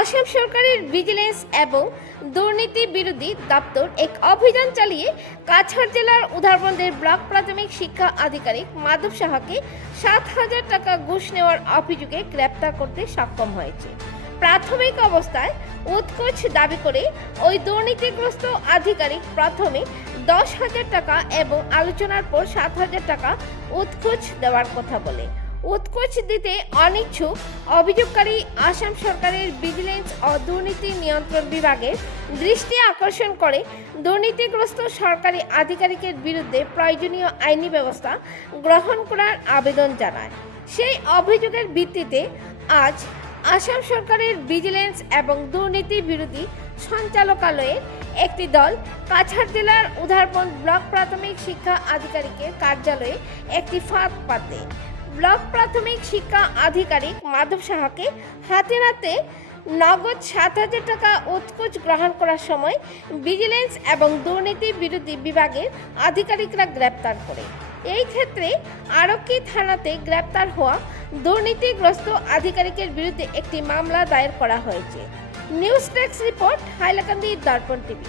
আসাম সরকারের ভিজিলেন্স এবং দুর্নীতি বিরোধী দপ্তর এক অভিযান চালিয়ে কাছাড় জেলার উধারবন্দের ব্লক প্রাথমিক শিক্ষা আধিকারিক মাধব সাহাকে সাত হাজার টাকা ঘুষ নেওয়ার অভিযোগে গ্রেপ্তার করতে সক্ষম হয়েছে। প্রাথমিক অবস্থায় উৎকোচ দাবি করে ওই দুর্নীতিগ্রস্ত আধিকারিক প্রথমে দশ হাজার টাকা এবং আলোচনার পর সাত হাজার টাকা উৎকোচ দেওয়ার কথা বলে। উৎকোচ দিতে অনিচ্ছুক, অভিযোগকারী আসাম সরকারের ভিজিলেন্স ও দুর্নীতি নিয়ন্ত্রণ বিভাগের দৃষ্টি আকর্ষণ করে, দুর্নীতিগ্রস্ত সরকারি আধিকারিকের বিরুদ্ধে প্রয়োজনীয় আইনি ব্যবস্থা গ্রহণ করার আবেদন জানায়। সেই অভিযোগের ভিত্তিতে আজ আসাম সরকারের ভিজিলেন্স এবং দুর্নীতি বিরোধী সঞ্চালকালয়ের একটি দল কাছাড় জেলার উধারবন ব্লক প্রাথমিক শিক্ষা আধিকারিকের কার্যালয়ে একটি ফাঁদ পাতে। ব্লক প্রাথমিক শিক্ষা আধিকারিক মাধব সাহাকে হাতে নাতে নগদ সাত হাজার টাকা উৎকোচ গ্রহণ করার সময় ভিজিলেন্স এবং দুর্নীতি বিরোধী বিভাগের আধিকারিকরা গ্রেপ্তার করে। এই ক্ষেত্রে আরক্ষী থানাতে গ্রেপ্তার হওয়া দুর্নীতিগ্রস্ত আধিকারিকের বিরুদ্ধে একটি মামলা দায়ের করা হয়েছে। নিউজ ডেস্ক রিপোর্ট, হাইলাকান্দি, দর্পণ টিভি।